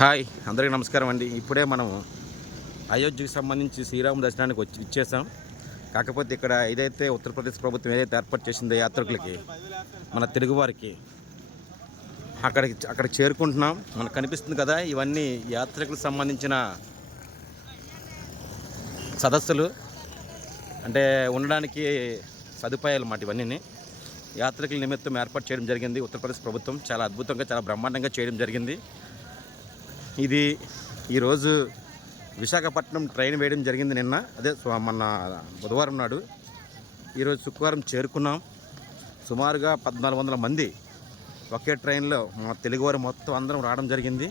Hi అందరికీ నమస్కారం అండి. ఇప్పుడే మనం అయోధ్యకు సంబంధించి శ్రీరామ దర్శనానికి ఇచ్చేసాం. కాకపోతే ఇక్కడ ఏదైతే ఉత్తరప్రదేశ్ ప్రభుత్వం ఏదైతే ఏర్పాటు చేసిందో యాత్రికులకి, మన తెలుగువారికి అక్కడికి చేరుకుంటున్నాం. మనకు కనిపిస్తుంది కదా, ఇవన్నీ యాత్రికులకు సంబంధించిన సదస్సులు, అంటే ఉండడానికి సదుపాయాలు మాట. ఇవన్నీ యాత్రికుల నిమిత్తం ఏర్పాటు చేయడం జరిగింది ఉత్తరప్రదేశ్ ప్రభుత్వం. చాలా అద్భుతంగా, చాలా బ్రహ్మాండంగా చేయడం జరిగింది. ఇది ఈరోజు విశాఖపట్నం ట్రైన్ వేయడం జరిగింది నిన్న, మొన్న బుధవారం నాడు. ఈరోజు శుక్రవారం చేరుకున్నాం. సుమారుగా 1400 మంది ఒకే ట్రైన్లో మన తెలుగువారు మొత్తం అందరం రావడం జరిగింది.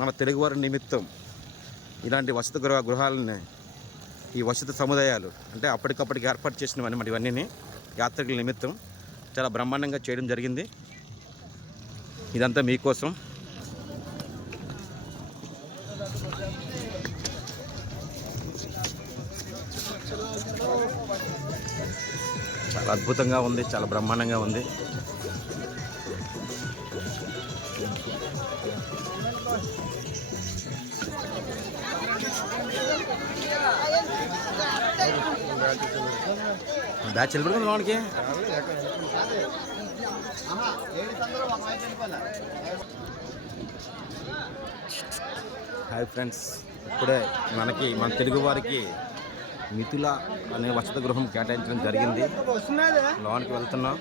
మన తెలుగువారి నిమిత్తం ఇలాంటి వసతి గృహాలని, ఈ వసతి సముదాయాలు అంటే అప్పటికప్పటికి ఏర్పాటు చేసినవన్నీ మరి ఇవన్నీ యాత్రికుల నిమిత్తం చాలా బ్రహ్మాండంగా చేయడం జరిగింది. ఇదంతా మీకోసం. చాలా అద్భుతంగా ఉంది, చాలా బ్రహ్మాండంగా ఉంది. బ్యాచ్ వెళ్ళిపోతుంది లోనికి. హాయ్ ఫ్రెండ్స్, ఇప్పుడే మన తెలుగు వారికి మిథుల అనే వసతి గృహం కేటాయించడం జరిగింది. లోనికి వెళ్తున్నాం.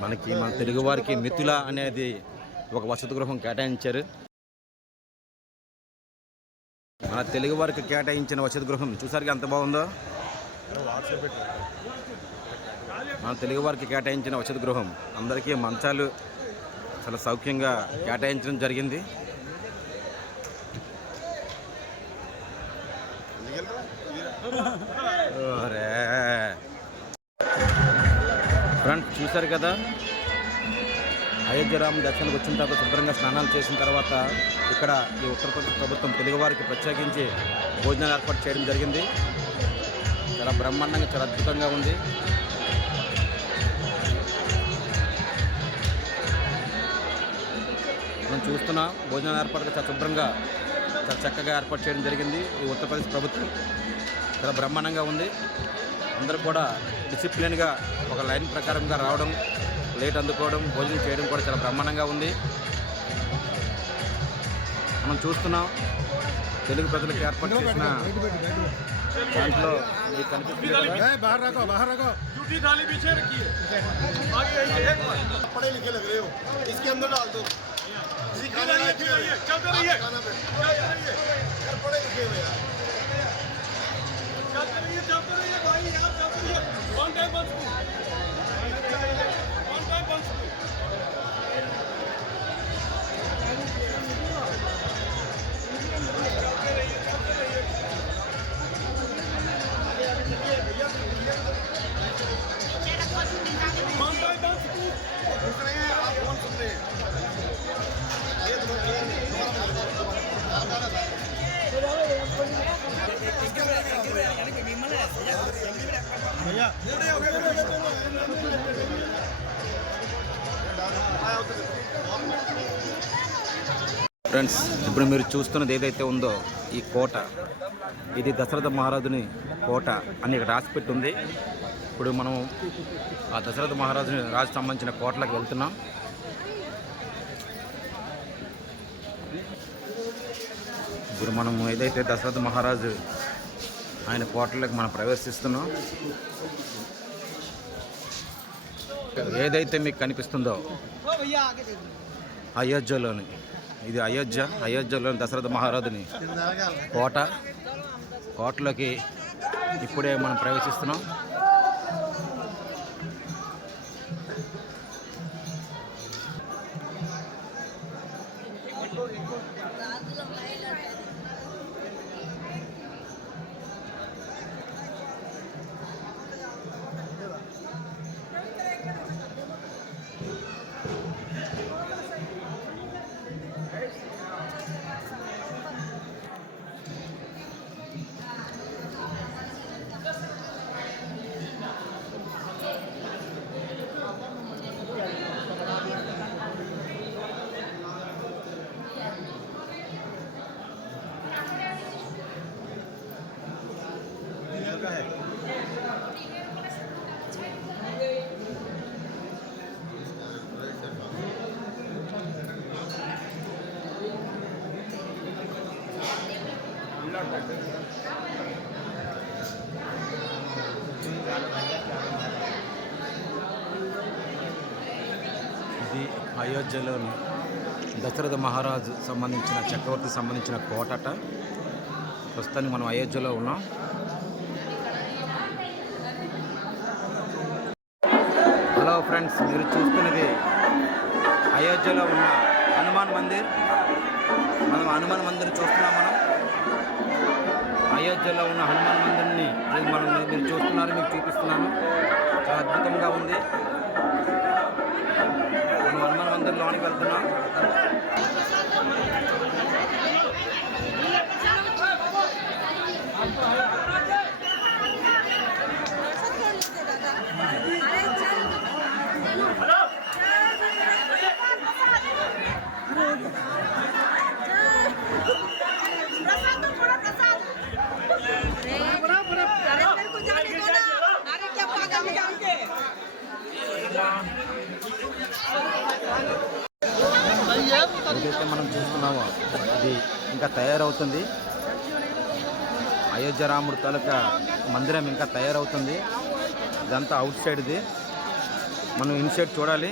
మన తెలుగు వారికి మిథుల అనేది ఒక వసతి గృహం కేటాయించారు. మన తెలుగు వారికి కేటాయించిన వసతి గృహం చూసారుగా ఎంత బాగుందో. మన తెలుగు వారికి కేటాయించిన వసతి గృహం, అందరికీ మంచాలు చాలా సౌఖ్యంగా కేటాయించడం జరిగింది. ఫ్రెండ్స్ చూసారు కదా, అయోధ్య రామ దర్శనానికి వచ్చిన తర్వాత శుభ్రంగా స్నానాలు చేసిన తర్వాత ఇక్కడ ఈ ఉత్తరప్రదేశ్ ప్రభుత్వం తెలుగువారికి ప్రత్యేకించి భోజనాలు ఏర్పాటు చేయడం జరిగింది. చాలా బ్రహ్మాండంగా, చాలా అద్భుతంగా ఉంది. మనం చూస్తున్నాం భోజనాలు ఏర్పాటు చాలా శుభ్రంగా, చాలా చక్కగా ఏర్పాటు చేయడం జరిగింది ఈ ఉత్తరప్రదేశ్ ప్రభుత్వం. చాలా బ్రహ్మాండంగా ఉంది. అందరూ కూడా డిసిప్లిన్గా ఒక లైన్ ప్రకారంగా రావడం, ప్లేట్ అందుకోవడం, భోజనం చేయడం కూడా చాలా బ్రహ్మాండంగా ఉంది. మనం చూస్తున్నాం తెలుగు ప్రజలకు ఏర్పాటు చేసిన దాంట్లో మీకు కనిపిస్తుంది. ఫ్రెండ్స్, ఇప్పుడు మీరు చూస్తున్నది ఏదైతే ఉందో ఈ కోట, ఇది దశరథ మహారాజుని కోట అని ఇక్కడ రాసిపెట్టి ఉంది. ఇప్పుడు మనం ఆ దశరథ రాజు సంబంధించిన కోటలకు వెళ్తున్నాం. ఇప్పుడు మనం ఏదైతే దశరథ మహారాజు ఆయన కోటలకు మనం ప్రవేశిస్తున్నాం. ఏదైతే మీకు కనిపిస్తుందో అయోధ్యలోని, ఇది అయోధ్యలోని దశరథ మహారాజుని కోటలోకి ఇప్పుడే మనం ప్రవేశిస్తున్నాం. ఇది అయోధ్యలోని దశరథ మహారాజు సంబంధించిన చక్రవర్తి సంబంధించిన కోటట. ప్రస్తుతానికి మనం అయోధ్యలో ఉన్నాం. హలో ఫ్రెండ్స్, మీరు చూస్తున్నది అయోధ్యలో ఉన్న హనుమాన్ మందిర్. మనం హనుమాన్ మందిర్ చూస్తున్నాం. మనం అయోధ్యలో ఉన్న హనుమాన్ మందిర్ని మీరు చూస్తున్నారు, మీకు చూపిస్తున్నాను. చాలా అద్భుతంగా ఉంది. మనం హనుమాన్ మందిర్ లోనికి వెళ్తున్నాం. ఏదైతే మనం చూస్తున్నామో ఇది ఇంకా తయారవుతుంది. అయోధ్య రాముడు తాలూకా మందిరం ఇంకా తయారవుతుంది. ఇదంతా అవుట్ సైడ్ది, మనం ఇన్సైడ్ చూడాలి.